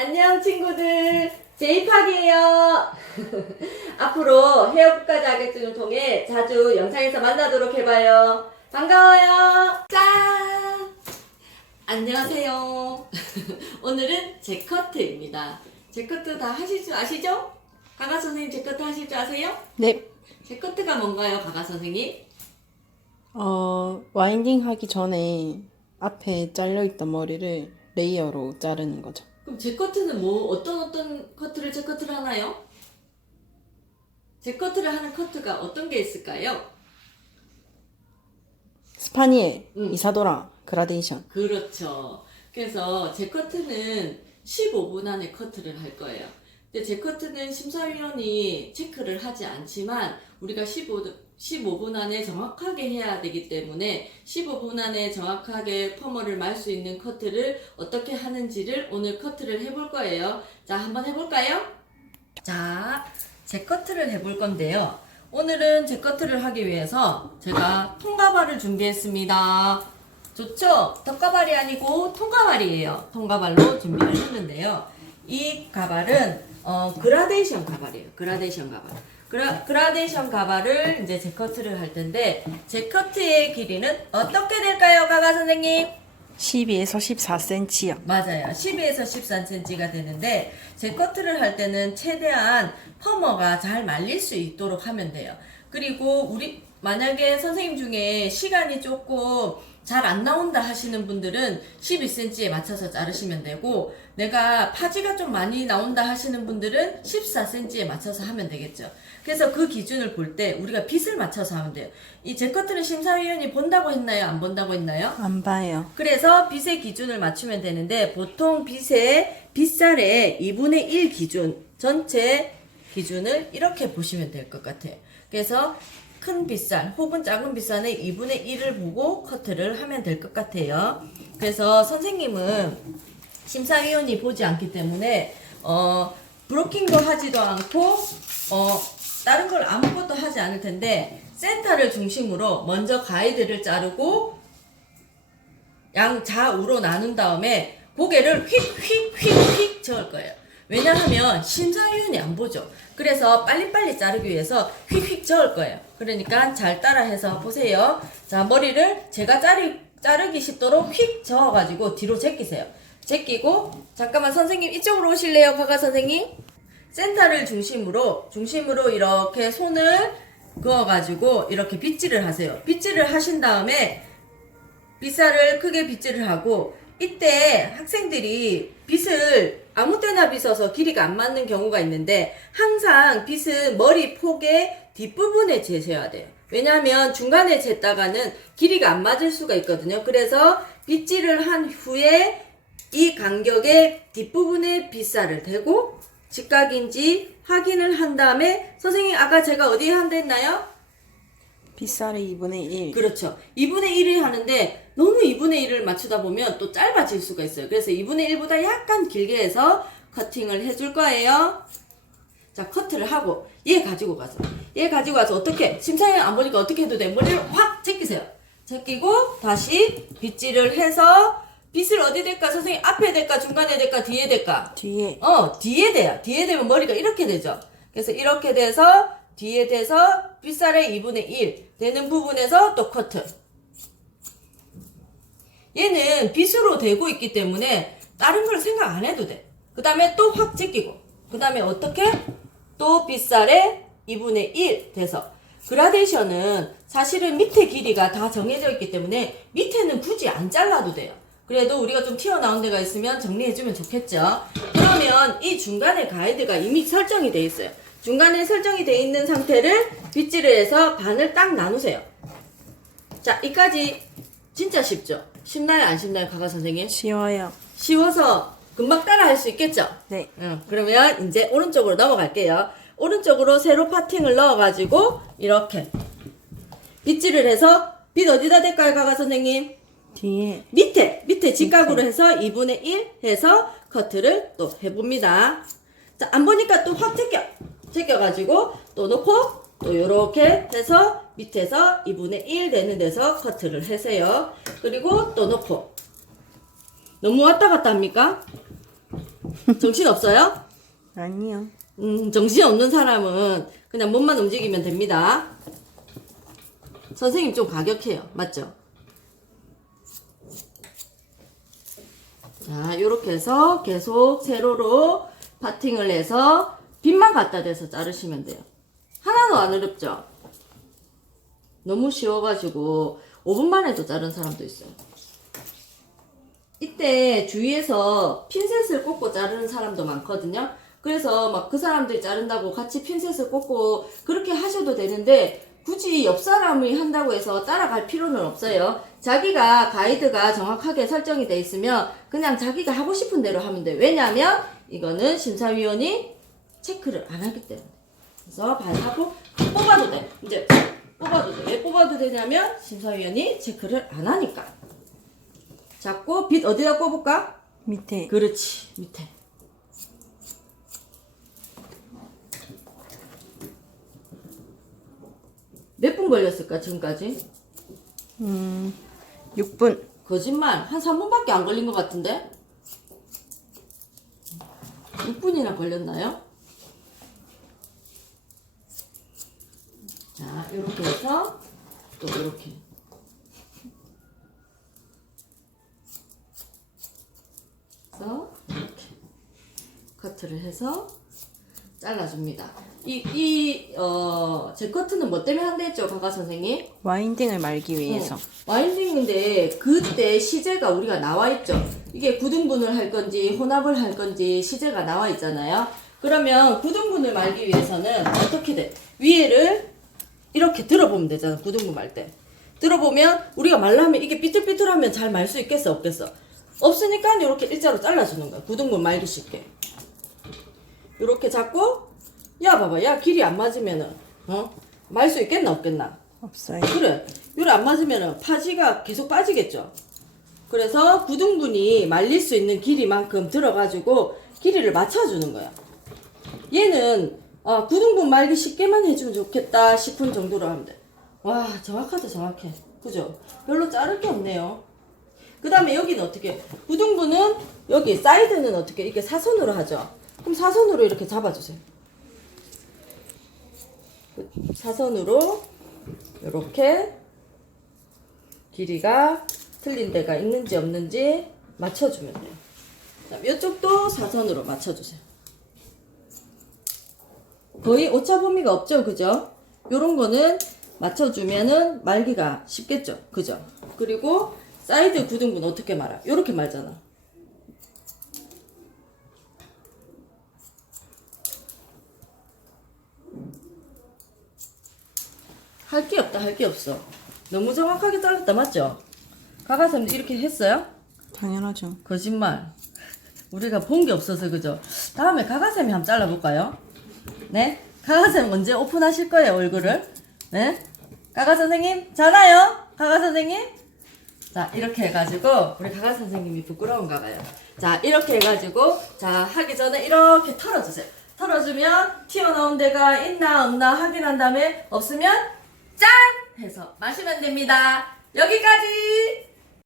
안녕 친구들, 제이팍이에요. 앞으로 헤어끝까지 하겠증을 통해 자주 영상에서 만나도록 해봐요. 반가워요. 짠! 안녕하세요. 오늘은 제커트입니다. 제커트 다 하실 줄 아시죠? 가가 선생님 제커트 하실 줄 아세요? 네. 제커트가 뭔가요, 가가 선생님? 와인딩 하기 전에 앞에 잘려있던 머리를 레이어로 자르는 거죠. 그럼 제커트는 뭐 어떤 커트를 제커트를 하나요? 제커트를 하는 커트가 어떤 게 있을까요? 스파니엘, 이사도라, 그라데이션. 그렇죠. 그래서 제 커트는 15분 안에 커트를 할 거예요. 근데 제 커트는 심사위원이 체크를 하지 않지만 우리가 15분 안에 정확하게 해야 되기 때문에 15분 안에 정확하게 퍼머를 말 수 있는 커트를 어떻게 하는지를 오늘 커트를 해볼 거예요. 자, 한번 해볼까요? 자, 제 커트를 해볼 건데요. 오늘은 제 커트를 하기 위해서 제가 통가발을 준비했습니다. 좋죠? 덧가발이 아니고 통가발이에요. 통가발로 준비를 했는데요. 이 가발은 그라데이션 가발이에요. 그라데이션 가발. 그라데이션 가발을 이제 제커트를 할 텐데 제커트의 길이는 어떻게 될까요, 가가 선생님? 12에서 14cm요. 맞아요. 12에서 13cm가 되는데 제커트를 할 때는 최대한 퍼머가 잘 말릴 수 있도록 하면 돼요. 그리고 우리 만약에 선생님 중에 시간이 조금 잘 안 나온다 하시는 분들은 12cm에 맞춰서 자르시면 되고, 내가 파지가 좀 많이 나온다 하시는 분들은 14cm에 맞춰서 하면 되겠죠. 그래서 그 기준을 볼 때 우리가 빗을 맞춰서 하면 돼요. 이 제커트는 심사위원이 본다고 했나요? 안 본다고 했나요? 안 봐요. 그래서 빗의 기준을 맞추면 되는데, 보통 빗살의 2분의 1 기준, 전체 기준을 이렇게 보시면 될 것 같아요. 그래서 큰 빗살 혹은 작은 빗살의 2분의 1을 보고 커트를 하면 될 것 같아요. 그래서 선생님은 심사위원이 보지 않기 때문에 브로킹도 하지도 않고 다른 걸 아무것도 하지 않을 텐데, 센터를 중심으로 먼저 가이드를 자르고 양좌우로 나눈 다음에 고개를 휙휙휙휙 저을 거예요. 왜냐하면 심사위원이 안 보죠. 그래서 빨리빨리 자르기 위해서 휙휙 저을 거예요. 그러니까 잘 따라해서 보세요. 자, 머리를 제가 자르기 쉽도록 휙 저어가지고 뒤로 제끼세요. 제끼고, 잠깐만 선생님 이쪽으로 오실래요, 가가 선생님? 센터를 중심으로 이렇게 손을 그어가지고 이렇게 빗질을 하세요. 빗질을 하신 다음에 빗살을 크게 빗질을 하고, 이때 학생들이 빗을 아무 때나 빗어서 길이가 안 맞는 경우가 있는데, 항상 빗은 머리 폭의 뒷부분에 재셔야 돼요. 왜냐하면 중간에 쟀다가는 길이가 안 맞을 수가 있거든요. 그래서 빗질을 한 후에 이 간격의 뒷부분에 빗살을 대고 직각인지 확인을 한 다음에, 선생님 아까 제가 어디에 한다 했나요? 빗살의 2분의 1. 그렇죠. 2분의 1을 하는데 너무 2분의 1을 맞추다 보면 또 짧아질 수가 있어요. 그래서 2분의 1보다 약간 길게 해서 커팅을 해줄 거예요. 자, 커트를 하고 얘 가지고 가서 어떻게, 심사위원 안 보니까 어떻게 해도 돼. 머리를 확 제끼세요. 제끼고 다시 빗질을 해서, 빗을 어디 댈까? 선생님 앞에 댈까? 중간에 댈까? 뒤에 댈까? 뒤에. 뒤에 돼요. 뒤에 되면 머리가 이렇게 되죠. 그래서 이렇게 돼서 뒤에 돼서 빗살의 2분의 1 되는 부분에서 또 커트. 얘는 빗으로 되고 있기 때문에 다른 걸 생각 안 해도 돼. 그 다음에 또 확 제끼고, 그 다음에 어떻게? 또 빗살의 2분의 1 돼서. 그라데이션은 사실은 밑에 길이가 다 정해져 있기 때문에 밑에는 굳이 안 잘라도 돼요. 그래도 우리가 좀 튀어나온 데가 있으면 정리해주면 좋겠죠. 그러면 이 중간에 가이드가 이미 설정이 돼 있어요. 중간에 설정이 돼 있는 상태를 빗질을 해서 반을 딱 나누세요. 자, 이까지 진짜 쉽죠? 쉽나요, 안 쉽나요, 가가 선생님? 쉬워요. 쉬워서 금방 따라 할 수 있겠죠? 네. 그러면 이제 오른쪽으로 넘어갈게요. 오른쪽으로 세로 파팅을 넣어가지고 이렇게 빗질을 해서, 빗 어디다 댈까요, 가가 선생님? 뒤에. 밑에 직각으로 해서 2분의 1 해서 커트를 또 해봅니다. 자, 안 보니까 또 확 제껴가지고 또 놓고 또 요렇게 해서 밑에서 2분의 1 되는 데서 커트를 하세요. 그리고 또 놓고. 너무 왔다 갔다 합니까? 정신 없어요? 아니요. 정신 없는 사람은 그냥 몸만 움직이면 됩니다. 선생님 좀 과격해요. 맞죠? 자, 이렇게 해서 계속 세로로 파팅을 해서 빗만 갖다 대서 자르시면 돼요. 하나도 안 어렵죠? 너무 쉬워가지고 5분 만에도 자른 사람도 있어요. 이때 주위에서 핀셋을 꽂고 자르는 사람도 많거든요. 그래서 막 그 사람들이 자른다고 같이 핀셋을 꽂고 그렇게 하셔도 되는데 굳이 옆 사람이 한다고 해서 따라갈 필요는 없어요. 자기가 가이드가 정확하게 설정이 돼 있으면 그냥 자기가 하고 싶은 대로 하면 돼요. 왜냐하면 이거는 심사위원이 체크를 안 하기 때문에. 그래서 발하고 뽑아도 돼. 이제 뽑아도 돼. 왜 뽑아도 되냐면 심사위원이 체크를 안 하니까. 잡고 빗 어디다 꼽을까? 밑에. 그렇지, 밑에. 몇 분 걸렸을까 지금까지? 6분. 거짓말. 한 3분밖에 안 걸린 것 같은데? 6분이나 걸렸나요? 자, 이렇게 해서 또 이렇게. 그래서 이렇게 커트를 해서 잘라줍니다. 제 커트는 뭐 때문에 한댔죠, 가가 선생님? 와인딩을 말기 위해서. 와인딩인데 그때 시제가 우리가 나와 있죠. 이게 구등분을 할 건지 혼합을 할 건지 시제가 나와 있잖아요. 그러면 구등분을 말기 위해서는 어떻게 돼? 위에를 이렇게 들어보면 되잖아. 구등분 말 때. 들어보면 우리가 말라면 이게 삐뚤삐뚤하면 잘 말 수 있겠어, 없겠어? 없으니까 이렇게 일자로 잘라주는 거야. 구등분 말기 쉽게. 이렇게 잡고 야 봐봐, 야 길이 안 맞으면은 말 수 있겠나 없겠나? 없어요. 그래. 요래 안 맞으면은 파지가 계속 빠지겠죠. 그래서 구등분이 말릴 수 있는 길이만큼 들어가지고 길이를 맞춰주는 거야. 얘는 구등분 말기 쉽게만 해주면 좋겠다 싶은 정도로 하면 돼. 와, 정확하다, 정확해. 그죠? 별로 자를 게 없네요. 그 다음에 여기는 어떻게? 구등분은 여기 사이드는 어떻게? 이렇게 사선으로 하죠. 그럼 사선으로 이렇게 잡아주세요. 사선으로 이렇게 길이가 틀린 데가 있는지 없는지 맞춰주면 돼요. 이쪽도 사선으로 맞춰주세요. 거의 오차 범위가 없죠, 그죠? 요런 거는 맞춰주면은 말기가 쉽겠죠, 그죠? 그리고 사이드 구등분 어떻게 말아? 요렇게 말잖아. 할 게 없다, 할 게 없어. 너무 정확하게 잘랐다, 맞죠? 가가쌤도 이렇게 했어요? 당연하죠. 거짓말. 우리가 본 게 없어서, 그죠? 다음에 가가쌤이 한번 잘라볼까요? 네? 가가쌤 언제 오픈하실 거예요, 얼굴을? 네? 가가 선생님, 잖아요? 가가 선생님? 자, 이렇게 해가지고, 우리 가가 선생님이 부끄러운가 봐요. 자, 이렇게 해가지고, 자, 하기 전에 이렇게 털어주세요. 털어주면 튀어나온 데가 있나 없나 확인한 다음에 없으면 짠! 해서 마시면 됩니다. 여기까지!